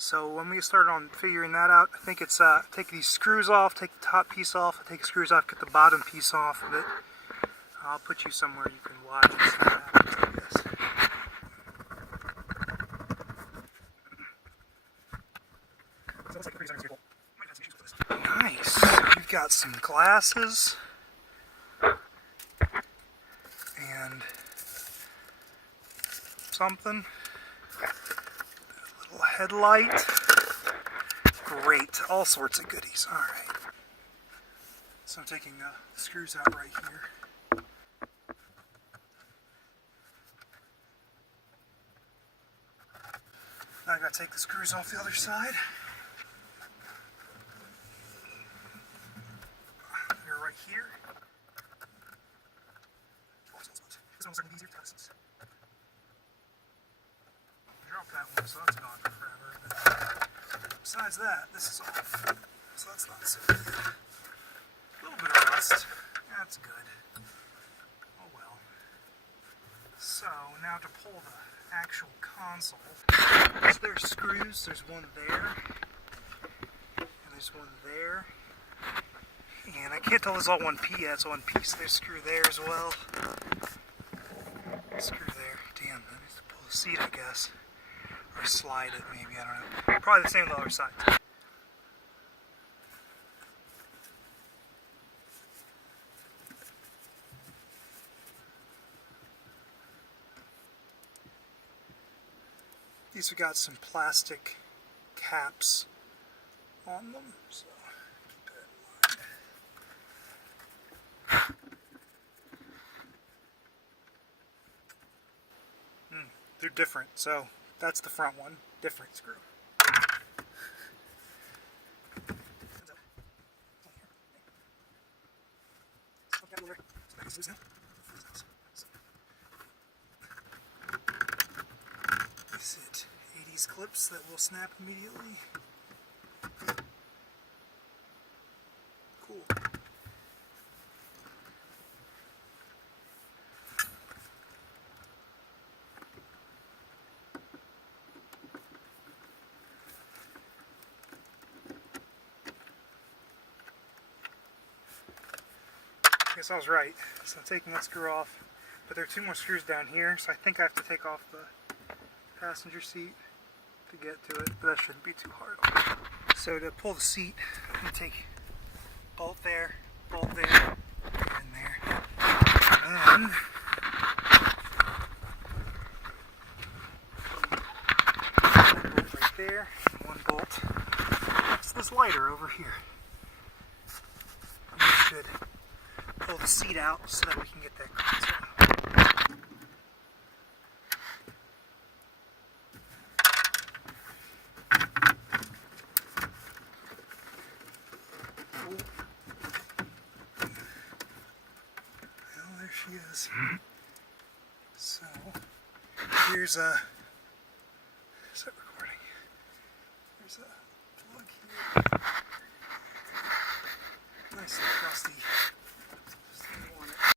So when we started on figuring that out, I think it's take these screws off, take the top piece off, take the screws off, get the bottom piece off of it. I'll put you somewhere you can watch and see what happens, I guess. Nice. We've got some glasses and something. A little headlight. Great. All sorts of goodies. Alright. So I'm taking the screws out right here. Now I gotta take the screws off the other side. They're right here. This one's like an easier test. Drop that one, so that's gone for forever. But besides that, this is off. So that's not so good. A little bit of rust. That's good. Oh well. So now to pull the actual console. So there's screws. There's one there. And there's one there. And I can't tell if it's all one piece. Yeah, it's one piece. There's a screw there as well. Screw there. Damn, that needs to pull the seat, I guess. Or slide it, maybe. I don't know. Probably the same on the other side. These have got some plastic caps on them, so keep that in mind. They're different, so that's the front one. Different screw. Is it 80s clips that will snap immediately? Cool. I guess I was right. So I'm taking that screw off, but there are two more screws down here, so I think I have to take off the passenger seat to get to it, but that shouldn't be too hard. So to pull the seat, I'm going to take bolt there, and there. And then one bolt right there, and one bolt next to this lighter over here. And we should pull the seat out so that we can get that console out. Well, there she is. So, here's a... Is that recording? There's a plug here.